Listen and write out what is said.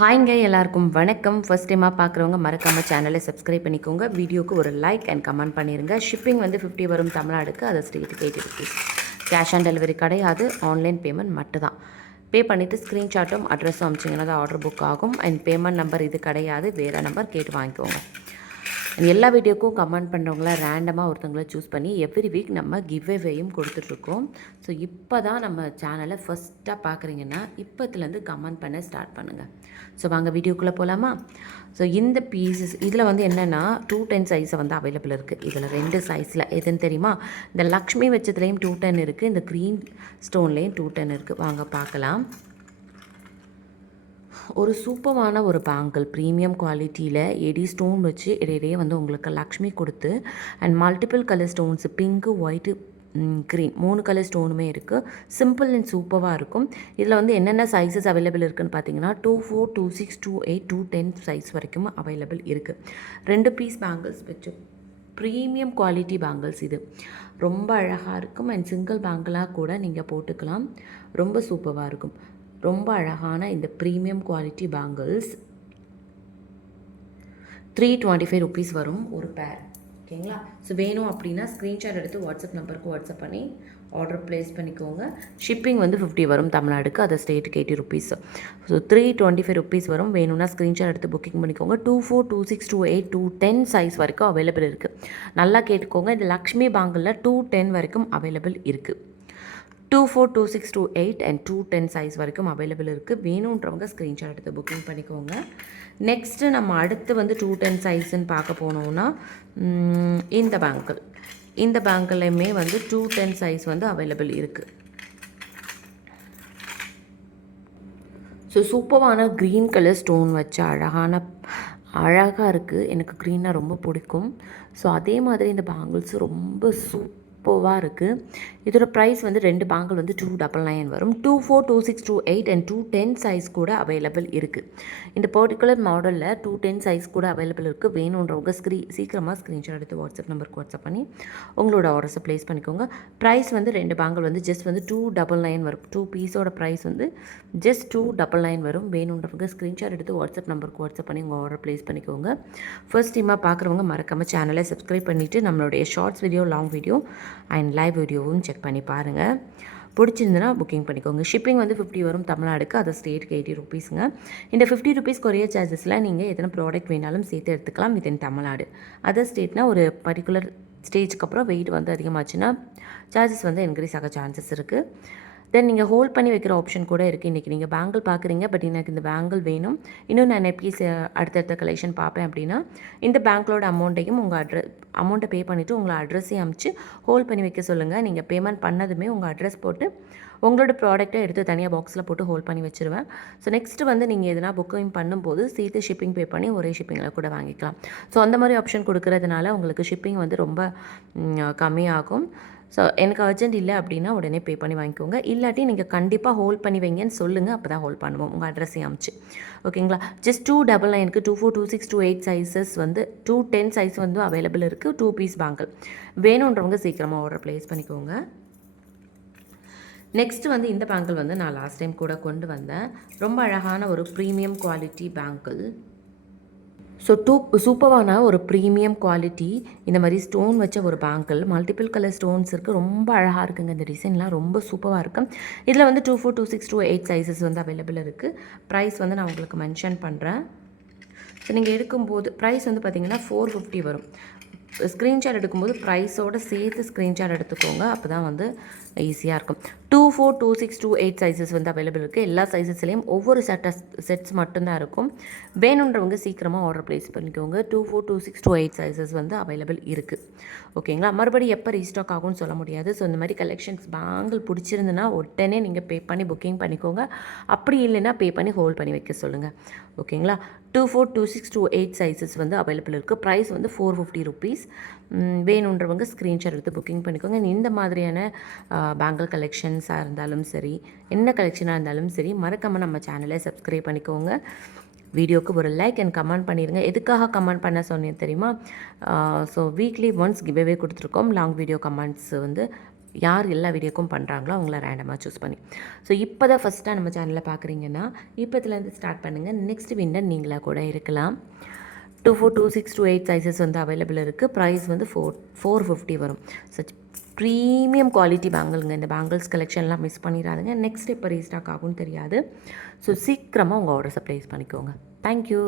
ஹாய்ங்க எல்லாருக்கும் வணக்கம். ஃபர்ஸ்ட் டைமாக பார்க்குறவங்க மறக்காமல் சேனலை சப்ஸ்கிரைப் பண்ணிக்கோங்க. வீடியோக்கு ஒரு லைக் அண்ட் கமெண்ட் பண்ணிடுங்க. ஷிப்பிங் வந்து 50 வரும் தமிழ்நாடுக்கு, அது ஸ்டேட்டுக்கு 80 ருபீஸ். கேஷ் ஆன் டெலிவரி கிடையாது, ஆன்லைன் பேமெண்ட் மட்டும் தான். பே பண்ணிவிட்டு ஸ்க்ரீன்ஷாட்டும் அட்ரஸும் அமிச்சிங்கன்னா தான் ஆர்டர் புக் ஆகும். அண்ட் பேமெண்ட் நம்பர் இது கிடையாது, வேறு நம்பர் கேட்டு வாங்கிக்கோங்க. எல்லா வீடியோக்கும் கமெண்ட் பண்ணுறவங்கள ரேண்டமாக ஒருத்தவங்கள சூஸ் பண்ணி எவ்ரி வீக் நம்ம கிவ்அவேயும் கொடுத்துட்ருக்கோம். ஸோ இப்போ தான் நம்ம சேனலை ஃபஸ்ட்டாக பார்க்குறீங்கன்னா இப்போத்துலேருந்து கமெண்ட் பண்ண ஸ்டார்ட் பண்ணுங்கள். ஸோ வாங்க வீடியோக்குள்ளே போகலாமா? ஸோ இந்த பீசஸ் இதில் வந்து என்னென்னா 210 சைஸை வந்து அவைலபிள் இருக்குது. இதில் 2 சைஸில் எதுன்னு தெரியுமா? இந்த லக்ஷ்மி வச்சதுலேயும் 210 இருக்குது, இந்த க்ரீன் ஸ்டோன்லேயும் 210 இருக்குது. வாங்க பார்க்கலாம். ஒரு சூப்பரான ஒரு பேங்கிள் ப்ரீமியம் குவாலிட்டியில் எடி ஸ்டோன் வச்சு இடையிடையே வந்து உங்களுக்கு லக்ஷ்மி கொடுத்து and multiple colour stones pink white green 3 colour ஸ்டோனுமே இருக்குது. சிம்பிள் அண்ட் சூப்பராக இருக்கும். இதில் வந்து என்னென்ன சைஸஸ் அவைலபிள் இருக்குதுன்னு பார்த்தீங்கன்னா 24, 26, 28, 210 சைஸ் வரைக்கும் அவைலபிள் இருக்குது. 2 பீஸ் பேங்கிள்ஸ் வச்சு ப்ரீமியம் குவாலிட்டி பேங்கிள்ஸ் இது ரொம்ப அழகாக இருக்கும். அண்ட் சிங்கிள் பேங்கிளாக கூட நீங்கள் போட்டுக்கலாம். ரொம்ப சூப்பராக இருக்கும். ரொம்ப அழகான இந்த ப்ரீமியம் குவாலிட்டி பேங்கிள்ஸ் 325 ருபீஸ் வரும் ஒரு பேர். ஓகேங்களா? ஸோ வேணும் அப்படின்னா ஸ்க்ரீன்ஷாட் எடுத்து வாட்ஸ்அப் நம்பருக்கு வாட்ஸ்அப் பண்ணி ஆர்டர் ப்ளேஸ் பண்ணிக்கோங்க. ஷிப்பிங் வந்து 50 வரும் தமிழ்நாடுக்கு, அது ஸ்டேட்டுக்கு 80 ருபீஸ். ஸோ 325 ருபீஸ் வரும். வேணும்னா ஸ்க்ரீன்ஷாட் எடுத்து புக்கிங் பண்ணிக்கோங்க. 24, 26, 28, 210 சைஸ் வரைக்கும் அவைலபிள் இருக்குது. நல்லா கேட்டுக்கோங்க. இந்த லக்ஷ்மி பேங்கிளில் 210 வரைக்கும் அவைலபிள் இருக்குது. 24, 26, 28 அண்ட் 210 சைஸ் வரைக்கும் அவைலபிள் இருக்குது. வேணுன்றவங்க ஸ்க்ரீன்ஷாட் எடுத்து புக்கிங் பண்ணிக்கோங்க. நெக்ஸ்ட்டு நம்ம அடுத்து வந்து 210 சைஸ்ன்னு பார்க்க போனோம்னா இந்த பேங்கிள்லையுமே வந்து 210 சைஸ் வந்து அவைலபிள் இருக்குது. ஸோ சூப்பரான க்ரீன் கலர் ஸ்டோன் வச்ச அழகாக இருக்குது. எனக்கு க்ரீனாக ரொம்ப பிடிக்கும். ஸோ அதே மாதிரி இந்த பேங்கிள்ஸ் ரொம்ப சூப்பராக இருக்குது. இதோட ப்ரைஸ் வந்து 2 பேங்கிள் வந்து 299 வரும். 24, 26, 28 அண்ட் 210 சைஸ் கூட அவைலபிள் இருக்குது. இந்த பர்டிகுலர் மாடலில் 210 சைஸ் கூட அவைலபிள் இருக்குது. வேணுன்றவங்க சீக்கிரமாக ஸ்க்ரீன்ஷாட் எடுத்து வாட்ஸ்அப் நம்பருக்கு வாட்ஸ்அப் பண்ணி உங்களோட ஆர்டர்ஸை ப்ளேஸ் பண்ணிக்கோங்க. ப்ரைஸ் வந்து 2 பேங்கிள் வந்து ஜஸ்ட் வந்து 299 வரும். 2 பீஸோட ப்ரைஸ் வந்து ஜஸ்ட் 299 வரும். வேணுன்றவங்க ஸ்க்ரீன்ஷாட் எடுத்து வாட்ஸ்அப் நம்பருக்கு வாட்ஸ்அப் பண்ணி உங்கள் ஆர்டர் ப்ளேஸ் பண்ணிக்கோங்க. ஃபர்ஸ்ட் டைமாக பார்க்குறவங்க மறக்காமல் சேனலை சப்ஸ்கிரைப் பண்ணிவிட்டு நம்மளுடைய shorts video, long video and live வீடியோவும் செக் பண்ணி பாருங்கள். பிடிச்சிருந்துன்னா புக்கிங் பண்ணிக்கோங்க. ஷிப்பிங் வந்து 50 வரும் தமிழ்நாடுக்கு, அது ஸ்டேட்டுக்கு 80 ருபீஸுங்க. இந்த 50 ருபீஸ் கொரியர் சார்ஜஸில் நீங்கள் எத்தனை ப்ராடக்ட் வேணாலும் சேர்த்து எடுத்துக்கலாம். வித்தின் தமிழ்நாடு. அதர் ஸ்டேட்னா ஒரு பர்டிகுலர் ஸ்டேஜ்க்கு அப்புறம் வெயிட் வந்து அதிகமாச்சுன்னா சார்ஜஸ் வந்து இன்க்ரீஸ் ஆக சான்சஸ் இருக்குது. தென் நீங்கள் ஹோல்ட் பண்ணி வைக்கிற ஆப்ஷன் கூட இருக்குது. இன்றைக்கி நீங்கள் பேங்கிள் பார்க்குறீங்க, பட் எனக்கு இந்த பேங்கிள் வேணும், இன்னும் நான் எப்படி அடுத்தடுத்த கலெக்ஷன் பார்ப்பேன் அப்படின்னா இந்த பேங்க்லோட அமௌண்ட்டையும் உங்கள் அமௌண்ட்டை பே பண்ணிவிட்டு உங்களை அட்ரஸையும் அமுச்சு ஹோல்ட் பண்ணி வைக்க சொல்லுங்கள். நீங்கள் பேமெண்ட் பண்ணதுமே உங்கள் அட்ரஸ் போட்டு உங்களோட ப்ராடக்ட்டை எடுத்து தனியாக பாக்ஸில் போட்டு ஹோல்ட் பண்ணி வச்சுருவேன். ஸோ நெக்ஸ்ட்டு வந்து நீங்கள் எதனா புக்கிங் பண்ணும்போது சேர்த்து ஷிப்பிங் பே பண்ணி ஒரே ஷிப்பிங்கில் கூட வாங்கிக்கலாம். ஸோ அந்த மாதிரி ஆப்ஷன் கொடுக்கறதுனால உங்களுக்கு ஷிப்பிங் வந்து ரொம்ப கம்மியாகும். ஸோ எனக்கு அர்ஜென்ட் இல்லை அப்படின்னா உடனே பே பண்ணி வாங்கிக்கோங்க. இல்லாட்டி நீங்கள் கண்டிப்பாக ஹோல்ட் பண்ணி வைங்கன்னு சொல்லுங்கள், அப்போ தான் ஹோல்ட் பண்ணுவோம் உங்கள் அட்ரஸையும் அமிச்சு. ஓகேங்களா? ஜஸ்ட் 299க்கு 24, 26, 28 சைஸஸ் வந்து 210 சைஸ் வந்து அவைலபிள் இருக்குது. 2 பீஸ் பேங்கிள் வேணுன்றவங்க சீக்கிரமாக ஆர்டர் ப்ளேஸ் பண்ணிக்கோங்க. நெக்ஸ்ட்டு வந்து இந்த பேங்கிள் வந்து நான் லாஸ்ட் டைம் கூட கொண்டு வந்தேன். ரொம்ப அழகான ஒரு ப்ரீமியம் குவாலிட்டி பேங்கிள். ஸோ சூப்பரான ஒரு ப்ரீமியம் குவாலிட்டி இந்த மாதிரி ஸ்டோன் வச்ச ஒரு பேங்கிள், மல்டிபிள் கலர் ஸ்டோன்ஸ் இருக்குது. ரொம்ப அழகாக இருக்குங்க. இந்த டிசைன்லாம் ரொம்ப சூப்பராக இருக்குது. இதில் வந்து 24, 26, 28 சைஸஸ் வந்து அவைலபிள் இருக்குது. ப்ரைஸ் வந்து நான் உங்களுக்கு மென்ஷன் பண்ணுறேன். ஸோ நீங்கள் எடுக்கும்போது ப்ரைஸ் வந்து பார்த்திங்கன்னா 450 வரும். ஸ்க்ரீன்ஷாட் எடுக்கும்போது ப்ரைஸோடு சேர்த்து ஸ்க்ரீன்ஷாட் எடுத்துக்கோங்க, அப்போ தான் வந்து ஈஸியாக இருக்கும். 24, 26, 28 சைஸஸ் வந்து அவைலபிள் இருக்குது. எல்லா சைஸஸ்லேயும் ஒவ்வொரு செட்ஸ் மட்டும்தான் இருக்கும். வேணுன்றவங்க சீக்கிரமாக ஆர்டர் ப்ளேஸ் பண்ணிக்கோங்க. 24, 26, 28 சைஸஸ் வந்து அவைலபிள் இருக்குது. ஓகேங்களா? மறுபடியும் எப்போ ரீஸ்டாக் ஆகும்னு சொல்ல முடியாது. ஸோ இந்த மாதிரி கலெக்ஷன்ஸ் பேங்கிள் பிடிச்சிருந்துன்னா உடனே நீங்கள் பே பண்ணி புக்கிங் பண்ணிக்கோங்க. அப்படி இல்லைன்னா பே பண்ணி ஹோல்ட் பண்ணி வைக்க சொல்லுங்கள். ஓகேங்களா? 24, 26, 28 சைஸஸ் வந்து அவைலபிள் இருக்குது. ப்ரைஸ் வந்து 450 ருபீஸ். வேணுன்றவங்க ஸ்க்ரீன்ஷாட் எடுத்து புக்கிங் பண்ணிக்கோங்க. இந்த மாதிரியான பேங்கிள் கலெக்ஷன்ஸாக இருந்தாலும் சரி, என்ன கலெக்ஷனாக இருந்தாலும் சரி, மறக்காமல் நம்ம சேனலை சப்ஸ்கிரைப் பண்ணிக்கோங்க. வீடியோக்கு ஒரு லைக் அண்ட் கமெண்ட் பண்ணிடுங்க. எதுக்காக கமெண்ட் பண்ண சொன்னேன் தெரியுமா? ஸோ வீக்லி ஒன்ஸ் கிவ்அவே கொடுத்துருக்கோம். லாங் வீடியோ கமெண்ட்ஸ் வந்து யார் எல்லா வீடியோக்கும் பண்ணுறாங்களோ அவங்கள ரேண்டமாக சூஸ் பண்ணி. ஸோ இப்போ தான் ஃபஸ்ட்டாக நம்ம சேனலில் பார்க்குறீங்கன்னா இப்போத்துலேருந்து ஸ்டார்ட் பண்ணுங்கள். நெக்ஸ்ட் வின்னர் நீங்களாக கூட இருக்கலாம். 24, 26, 28 சைஸஸ் வந்து அவைலபிள் இருக்குது. ப்ரைஸ் வந்து 450 வரும். சச் ப்ரீமியம் குவாலிட்டி பேங்கிள்ங்க. இந்த பேங்கிள்ஸ் கலெக்ஷன்லாம் மிஸ் பண்ணிடாதுங்க. நெக்ஸ்ட் எப்போ ரீஸ்டாக் ஆகும்னு தெரியாது. ஸோ சீக்கிரமாக உங்கள் ஆர்டர்ஸை ப்ளேஸ் பண்ணிக்கோங்க. தேங்க்யூ.